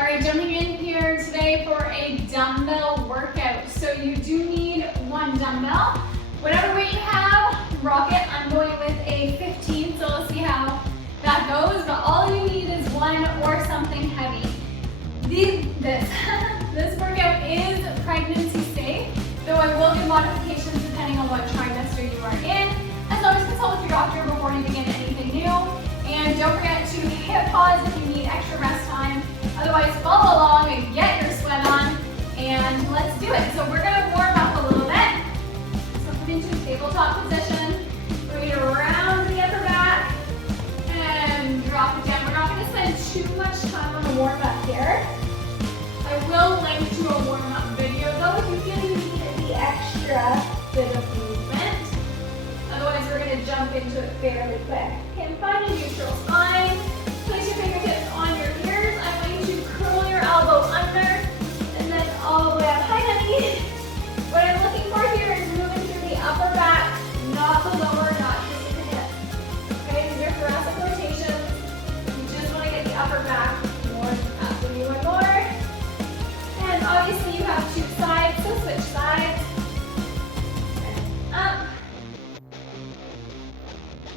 All right, jumping in here today for a dumbbell workout. So you do need one dumbbell. Whatever weight you have, rock it. I'm going with a 15, so let's see how that goes. But all you need is one or something heavy. This workout is pregnancy safe, though I will give modifications depending on what trimester you are in. As always, consult with your doctor before you begin anything new. And don't forget to hit pause if you need extra rest time. Otherwise, follow along and get your sweat on, and let's do it. So we're gonna warm up a little bit. So come into tabletop position. Bring it around the upper back and drop it down. We're not gonna spend too much time on the warm up here. I will link to a warm up video though if you feel you need the extra bit of movement. Otherwise, we're gonna jump into it fairly quick. Okay, find a neutral spine. Place your fingertips on your ears. I'm going to curl your elbow under and then all the way up. Hi, honey. What I'm looking for here is moving through the upper back, not the lower, not twisting the hips. Okay, these are thoracic rotations. You just want to get the upper back more up. So you want more. And obviously you have two sides, so switch sides. And up.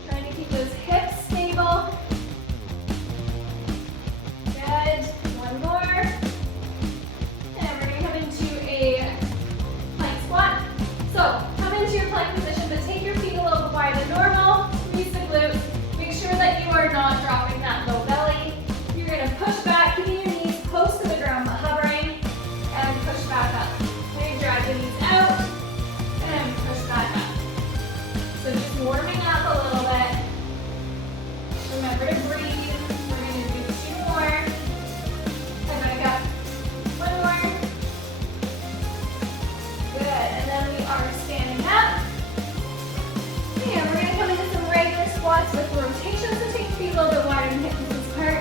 Trying to keep those hips stable. Good. One more. And we're going to come into a plank squat. So come into your plank position, but take your feet a little bit wider than normal. Squeeze the glutes. Make sure that you are not dropping that low belly. You're going to push back, keeping your knees close to the ground, but hovering, and push back up. Okay, drag the knees out, and push back up. So just warming up a little bit. Remember to breathe. We're going to do two more. And back up. One more. Good. And then we are standing up. And we're going to come into some regular squats with rotations. So take your feet a little bit wider and hip distance apart.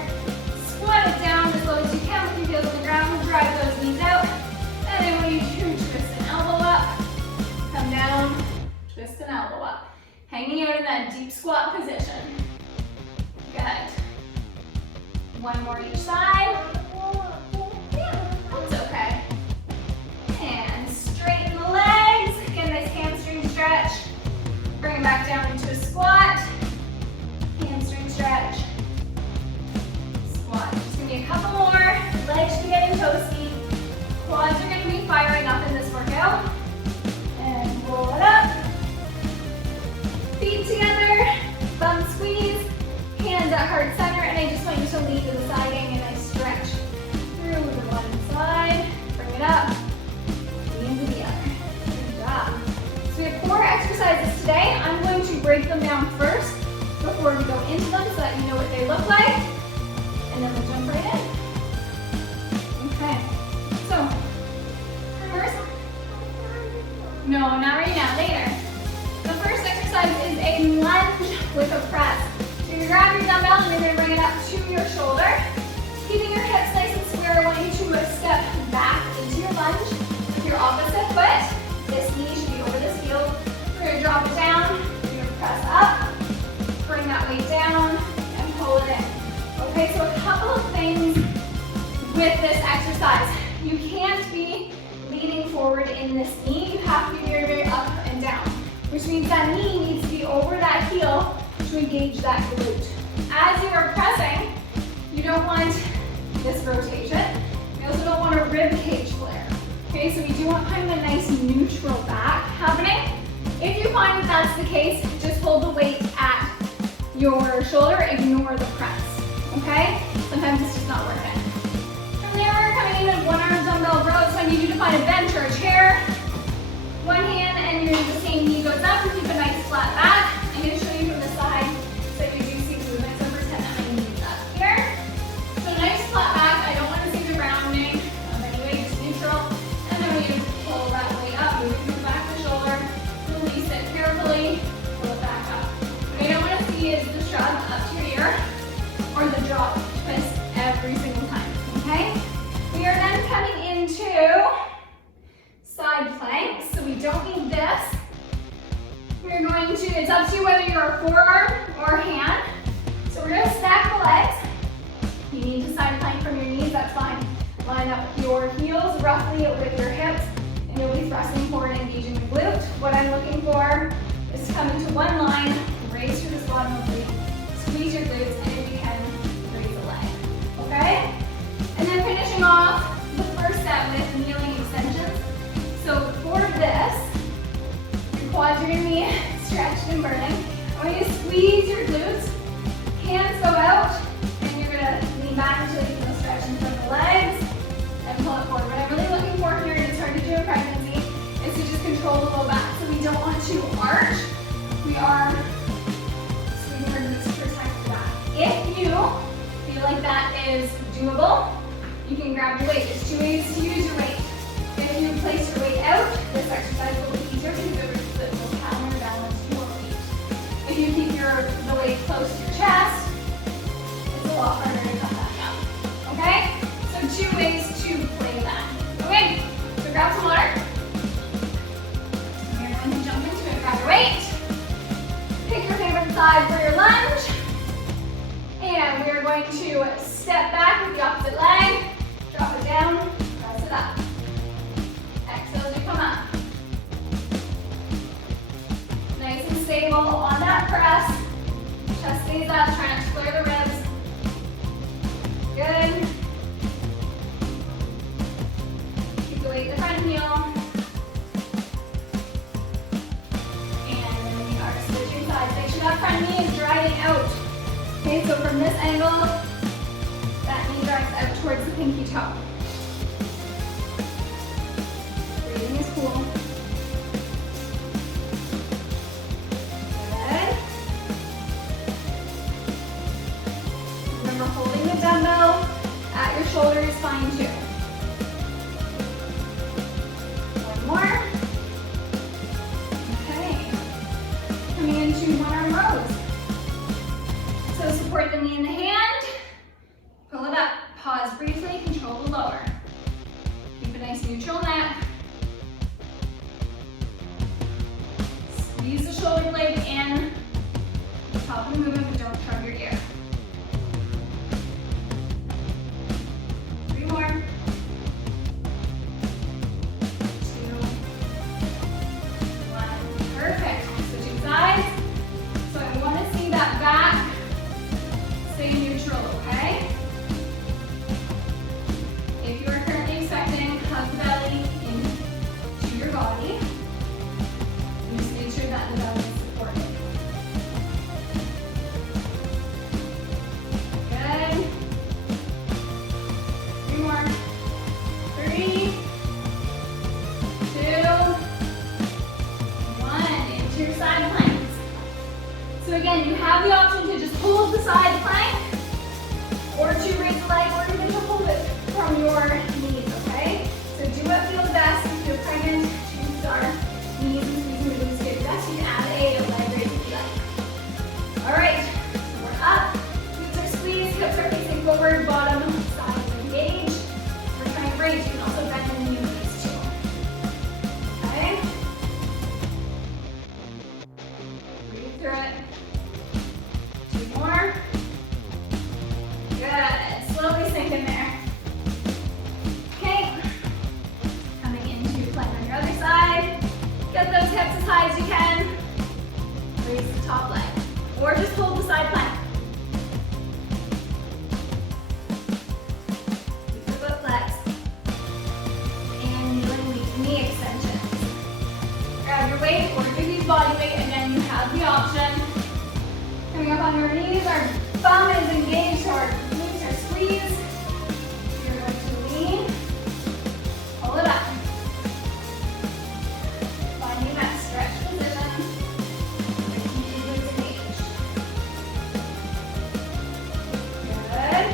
Squat it down as low as you can with your heels on the ground. Drive those knees out. And I want you to twist an elbow up. Come down. Twist an elbow up. Hanging out in that deep squat position. Good. One more each side. Yeah, that's okay. And straighten the legs. Get a nice hamstring stretch. Bring it back down into a squat. Hamstring stretch. Squat. Just gonna be a couple more. Legs should be getting toasty. Quads are gonna be firing up in this workout. And roll it up. Feet together. Thumb squeeze. Hands at heart center, and I just want you to lead to the side, and I stretch through the one side, bring it up, into the other. Good job. So we have 4 exercises today. I'm going to break them down first before we go into them so that you know what they look like, and then we'll jump right in. Okay, so first, no, not right now, later. The first exercise is a lunge with a press. So you grab your dumbbell and you're going to bring it up to your shoulder. Keeping your hips nice and square, I want you to step back into your lunge with your opposite foot. This knee should be over this heel. We're going to drop it down. You're going to press up, bring that weight down, and pull it in. Okay, so a couple of things with this exercise. You can't be leaning forward in this knee. You have to be very, very up and down, which means that knee needs to be over that heel to engage that glute. As you are pressing, you don't want this rotation. You also don't want a rib cage flare. Okay, so we do want kind of a nice neutral back happening. If you find that that's the case, just hold the weight at your shoulder, ignore the press. Okay? Sometimes it's just not working. From there, we're coming in one arm dumbbell row, so I need you to find a bench or a chair. One hand and the same knee goes up, and keep a nice flat back. I'm going to show you from the side so you do see movement. So pretend that my knee's up here. So nice flat back. I don't want to see the rounding. Anyway, just neutral. And then we pull that weight up, move through the back of the shoulder, release it carefully, pull it back up. What I don't want to see is the shrug up to your ear or the drop twist every single time. Okay? We are then coming into side planks. So we don't need this. We're going to, it's up to you whether you're line up your heels roughly with your hips, and you'll be thrusting forward, engaging the glute. What I'm looking for is to come into one line, raise through this bottom oblique, squeeze your glutes, and if you can, raise the leg. Okay? And then finishing off the first set with kneeling extensions. So for this, your quads are going to be stretched and burning. I want you to squeeze your glutes, hands go out, and you're going to lean back until you feel stretch in front of the legs, and pull it forward. What I'm really looking for here, and it's hard to do in pregnancy, is to just control the low back. So we don't want to arch. We are squeezing our glutes to protect the back. If you feel like that is doable, you can grab your weight. There's two ways to use your weight. If you place your weight out, this exercise will be easier because it will counterbalance your weight. If you keep the weight close to your chest, it's a lot harder to come back up. Okay? So two ways to play that. Okay, so grab some water. You're going to jump into it. Grab your weight. Pick your favorite side for your lunge. And we are going to step back with the opposite leg. Drop it down, press it up. Exhale as you come up. Nice and stable on that press. Chest stays up, try not to flare the ribs. Good. Keep the weight at the front heel. And then we are switching sides. Make sure that front knee is driving out. Okay, so from this angle, that knee drives out towards the pinky toe. Breathing is cool. Good. Remember, holding the dumbbell at your shoulder is fine too. One more. Okay. Coming into one-arm rows. So support the knee in the hand. Pull it up. Pause briefly. Control the lower. Keep a nice neutral neck. Squeeze the shoulder blade in. Top of the movement, but don't shrug your ear. 3 more. 2. 1. Perfect. Switching sides. So I want to see that back stay neutral, okay? If you are currently expecting, hug the belly into your body. And just make sure that the belly is supported. Good. 3 more. 3, 2, 1. Into your side planks. So again, you have the option to just hold the side plank, or to raise the leg, or even to hold it from your knees, okay? So do what feels best. If you're pregnant, choose our knees and squeeze your glutes to get your best. You can add a leg raise if you like. All right, so we're up. Glutes are squeezed, hips are facing forward, bottom side is engaged. We're trying to raise. You can also bend the knees too. Okay? Breathe through it. 2 more. Good. Slowly sink in there. Okay. Coming into plank on your other side. Get those hips as high as you can. Raise the top leg. Or just hold the side plank. Keep the foot flexed. And kneeling knee extensions. Grab your weight or do use body weight. Again, you have the option. Coming up on your knees, our bum is engaged, so our glutes are squeezed. You're going to lean, pull it up. Finding that stretch position. And keep your glutes engaged. Good.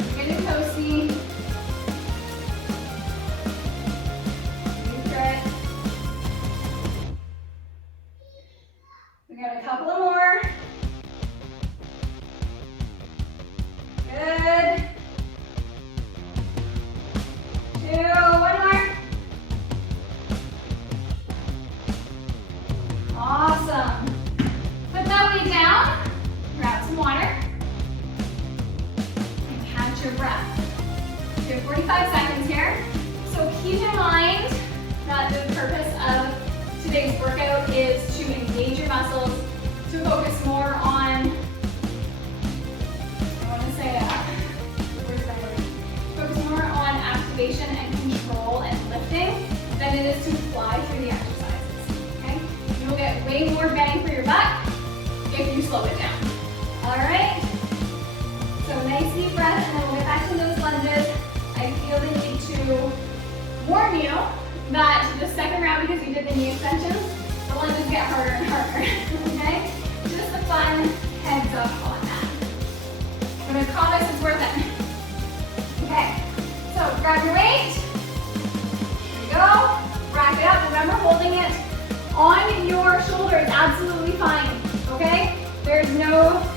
We're going to toasty. Breathe through it. We got a couple of more. 45 seconds here. So keep in mind that the purpose of today's workout is to engage your muscles, to focus more on, focus more on activation and control and lifting than it is to fly through the exercises, okay? You'll get way more bang for your buck if you slow it down. All right? So nice deep breath, and then we'll get back to those lunges. I feel the need to warn you that the second round, because we did the knee extensions, the lunges get harder and harder, okay? Just a fun heads up on that. But I promise it's worth it. Okay, so grab your weight. There we go. Rack it up. Remember, holding it on your shoulder is absolutely fine, okay? There's nothing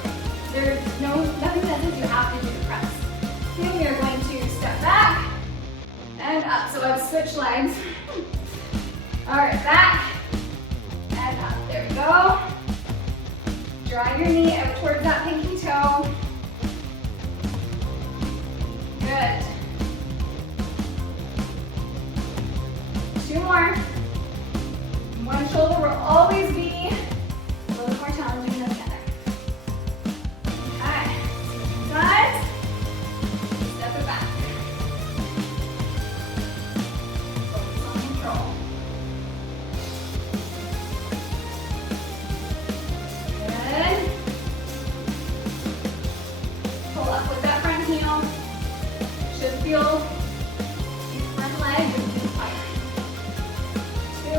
that says you have to do the press. Then we are going to step back and up. So I've switched legs. All right, back and up. There we go. Drive your knee out towards that pinky toe. Good. 2 more. One shoulder will always be a little more challenging than the other. Okay. Switching sides. Step it back. Focus on control. Good. Pull up with that front heel. Should feel your front leg is firing. 2.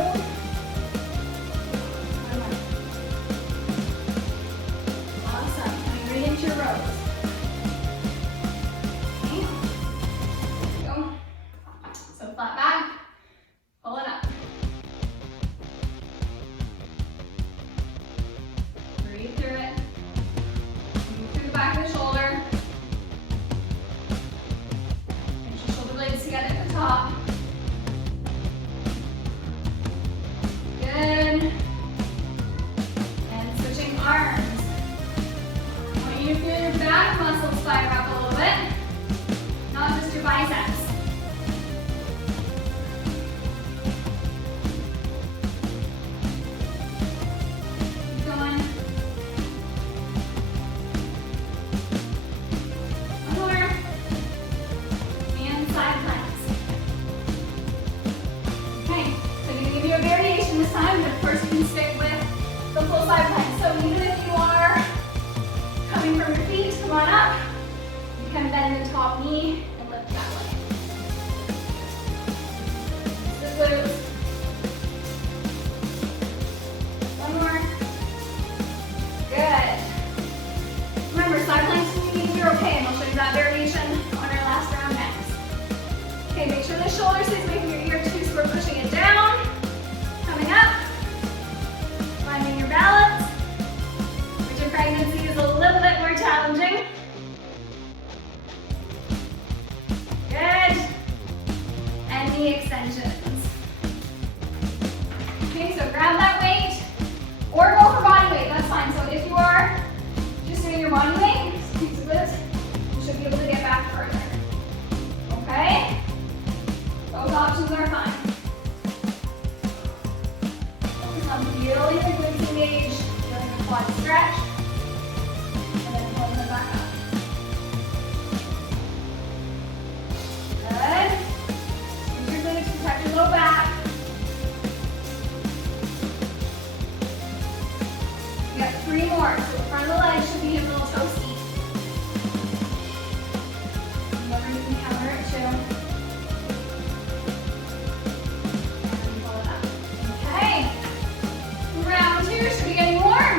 1 more. Awesome. Coming right into your rows. Okay. There we go. So flat back. Pull it up. Breathe through it. Move through the back of the shoulder. Together at the top. Good. And switching arms. I want you to feel your back muscles fire up a little bit, not just your biceps. Keep going. 1 more. And side planks. Okay, so I'm going to give you a variation this time, but of course you can stick with the full side plank. So even if you are coming from your feet, come on up. You can bend the top knee and lift that leg. The glutes. 1 more. Good. Remember, side planks mean you're okay, and I'll show you that variation on our last round next. Okay, make sure the shoulder stays away from your ear too, so we're pushing it down. Coming up. Finding your balance, which in pregnancy is a little bit more challenging. Good. And knee extensions. Okay, so grab that weight, or go for body weight, that's fine. So if you are just doing your body weight, piece of this, you should be able to get back further. Okay? Those options are fine. Focus on feeling the glutes engage, feeling the quad stretch, and then pulling them back up. Good. Use your glutes to protect your low back. You got 3 more, so the front of the leg should be a little toe steep. Remember, you can counter it too. And pull it up. Okay. Round 2, should be getting warm.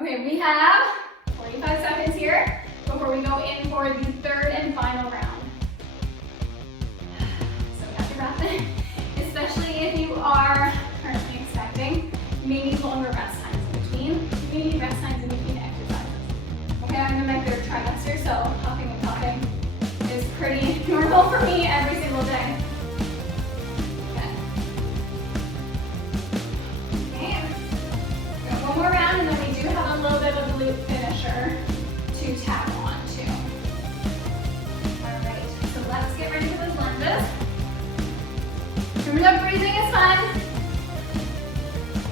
Okay, we have 45 seconds here before we go in for the 3rd and final round. So catch your breath, especially if you are currently expecting. You may need longer rest times in between. You may need rest times in between exercises. Okay, I'm in my 3rd trimester, so huffing and puffing is pretty normal for me every single day. Okay. Okay. We got 1 more round, and then we do have a little bit of a glute finisher to tap on. Warming up breathing is fun.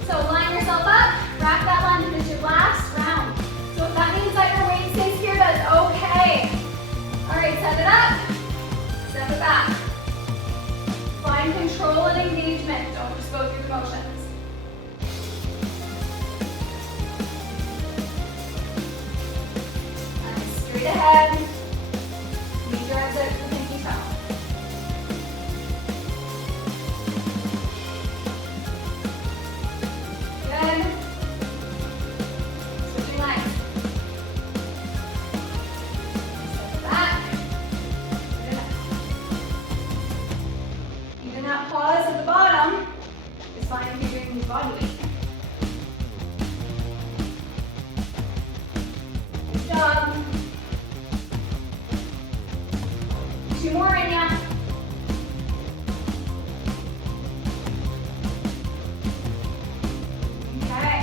So line yourself up, wrap that lunge into your last round. So if that means that your weight stays here, that is okay. All right, set it up, step it back. Find control and engagement. Don't just go through the motions. Nice, straight ahead. Use your arms out to the pinky toe. Good. Switching legs. Step back. Even that pause at the bottom is fine if you're doing these body weight. Good job. 2 more in ya. Okay.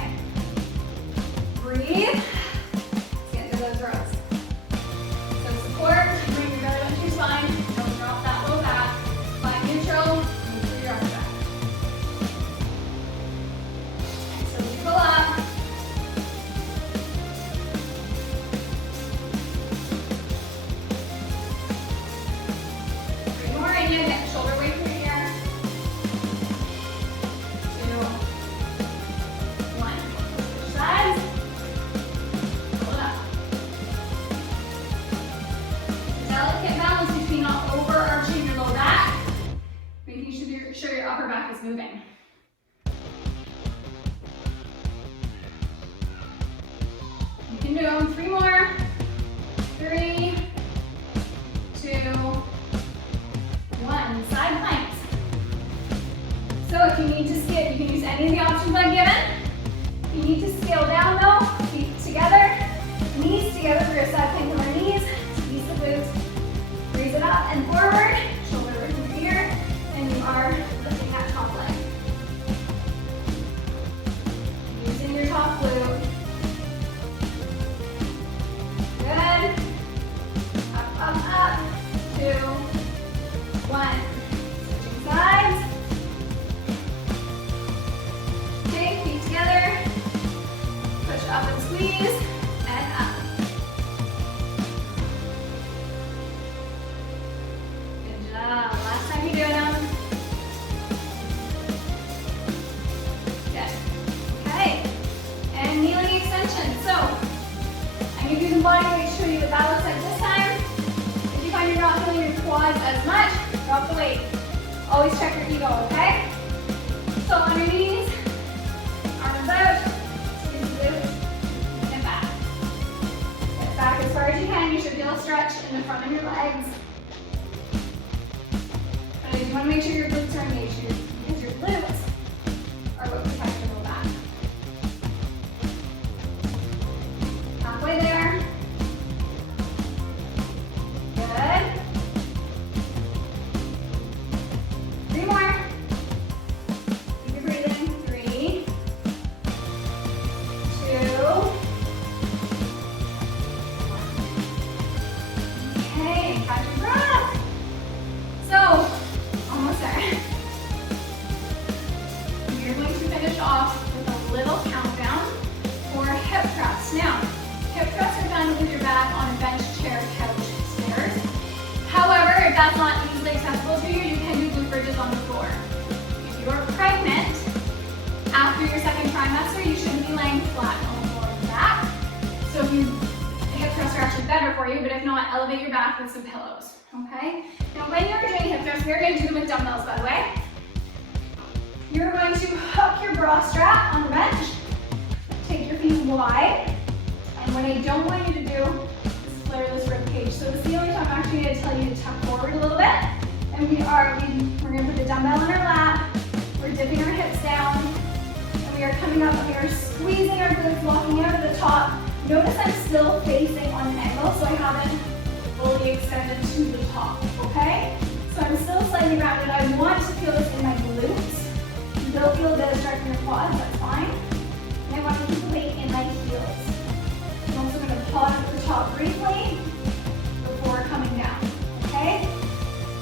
Breathe. Stand through those rows. So support, bring your belly into your spine. Don't drop that low back. Find neutral, move through your arms back. And so you pull up. Get shoulder weight through here. 2, 1. Switch sides. Pull it up. Delicate balance between not overarching your low back, making sure your upper back is moving. You can do them. 3 more. 3, 2, 1. Side planks. So if you need to scale, you can use any of the options I've given. If you need to scale down though, feet together, knees together for your side plank on our knees, squeeze the glutes, raise it up and forward, shoulder width through here, and you are lifting that top leg. Using your top glute. Good. Up, up, up. 2, 1. Switching sides. Okay, feet together. Push up and squeeze, and up. Good job. Last time you're doing them. Good. Okay. And kneeling extension. So, I'm going to do some body weight to show you what that looks like this time. If you find you're not feeling your quads as much, drop the weight. Always check your ego, okay? So on your knees, arms out, squeeze the glutes, and back. Get back as far as you can. You should feel a stretch in the front of your legs. But you want to make sure your glutes are engaged because your glutes are what protect your low back. Halfway there. Good. 3 more. Keep your breathing. 3, 2, 1. Okay, catch your breath. So, almost there. You're going to finish off with a little countdown for hip thrusts. Now, hip thrusts are done with your back on a bench, chair, couch, stairs. However, if that's not easily accessible to you, you can do glute bridges on the floor. If you're pregnant, after your second trimester, you shouldn't be laying flat on the floor and back. So if you, hip thrusts are actually better for you, but if not, elevate your back with some pillows, okay? Now when you're doing hip thrusts, we're going to do them with dumbbells, by the way. You're going to hook your bra strap on the bench, take your feet wide, and what I don't want you to do is flare this rib cage. So this is the only time I'm actually going to tell you to tuck forward a little bit. And we're going to put the dumbbell in our lap, we're dipping our hips down, and we are coming up and we are squeezing our glutes, walking out of the top. Notice I'm still facing on an angle, so I haven't fully extended to the top, okay? So I'm still slightly rounded. I want to feel this in my glutes. You will feel a bit of stretch in your quads, that's fine. And I want to keep the weight in my heels. I'm also going to pause at the top briefly before coming down, okay?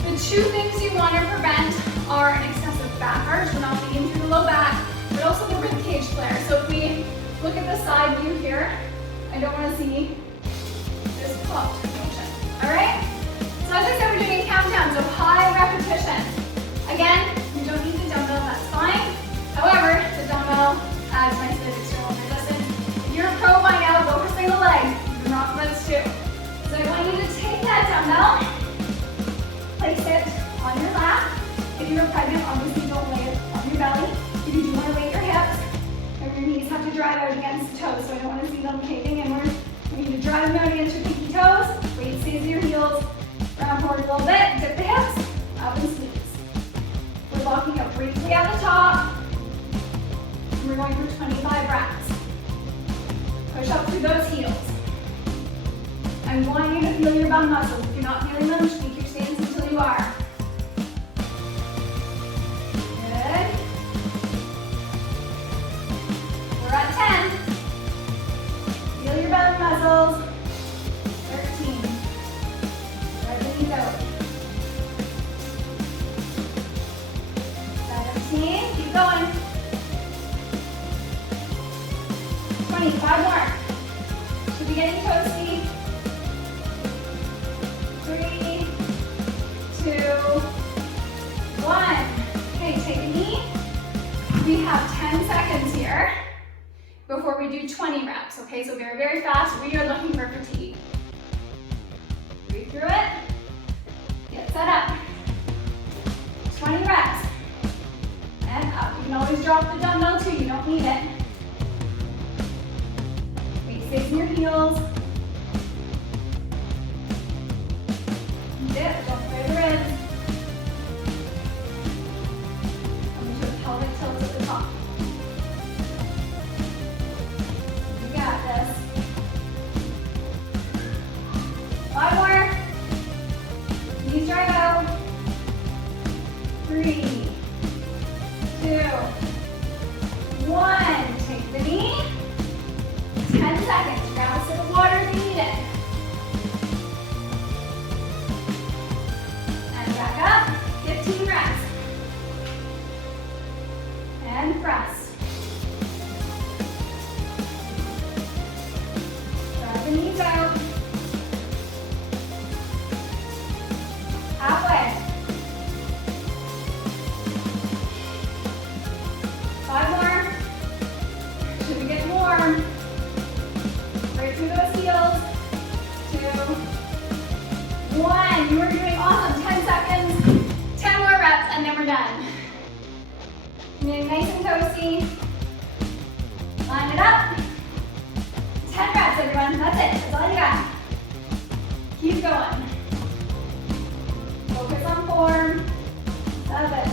The 2 things you want to prevent are an excessive back arch. We're not thinking through the low back, but also the rib cage flare. So if we look at the side view here, I don't want to see this clumped motion. All right? So as I said, we're doing a countdown, so high repetition. Again, you don't need the dumbbell, that's fine. However, the dumbbell adds nice bit of external resistance. If you're a pro by now, go for single leg. You're not for those two. So I want you to take that dumbbell, place it on your lap. If you're pregnant, obviously don't lay it on your belly. If you do want to lay your hips, and your knees have to drive out against the toes, so I don't want to see them caving inward. You need to drive them out against your pinky toes. Weight stays in your heels. Round forward a little bit. Dip the hips. Up and squeeze. We're locking up briefly at the top. And we're going for 25 reps. Push up through those heels. I want you to feel your bum muscles. If you're not feeling them, tweak your stance until you are. Good. We're at 10. Feel your bum muscles. 13. Let the knees out. 17. Keep going. 20. 5 more. Should be getting toasty. 3, 2, 1. Okay, take a knee. We have 10 seconds here before we do 20 reps. Okay, so very, very fast. We are looking for fatigue. Breathe through it. Get set up. 20 reps. And up. You can always drop the dumbbell too. You don't need it. Weight stays in your heels. Dip, don't play the ribs. Come into a pelvic tilt at the top. You got this. 5 more. Knees drive out. 3, 2, 1. Take the knee. 10 seconds. Grab a sip of water if you need it. Back up, 15 reps. And press. Drag the knees out. Halfway. 5 more. Should we get warm? Right through those heels. 2, 1. You are doing awesome. 10 seconds. 10 more reps, and then we're done. Getting nice and toasty. Line it up. 10 reps, everyone. That's it. That's all you got. Keep going. Focus on form. 7,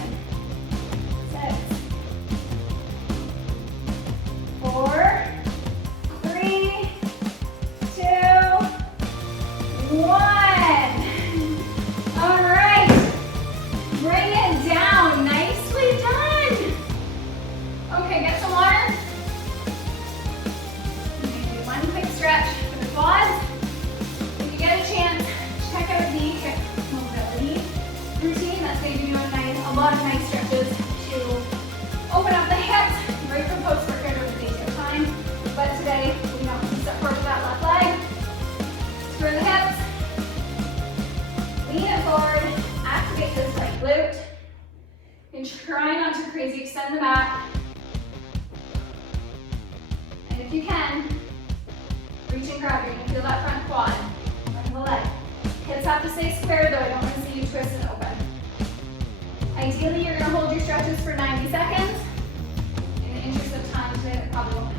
6, 4, 3, 2, 1. All right. Bring it down. Nicely done. Okay, get some water. Maybe one quick stretch for the quads. If you get a chance, check out the hip mobility routine. That's going to be a lot of nice stretches to open up the hips. Great for post-workout or the daytime time. But today, we want to step forward with that left leg. Square the hips. Lean it forward. Activate this right glute. And try not to crazy extend the back. And if you can, reach and grab. You're going to feel that front quad. Front of the leg. Hips have to stay square though. I don't want to see you twist and open. Ideally, you're going to hold your stretches for 90 seconds. In the interest of time today, that probably won't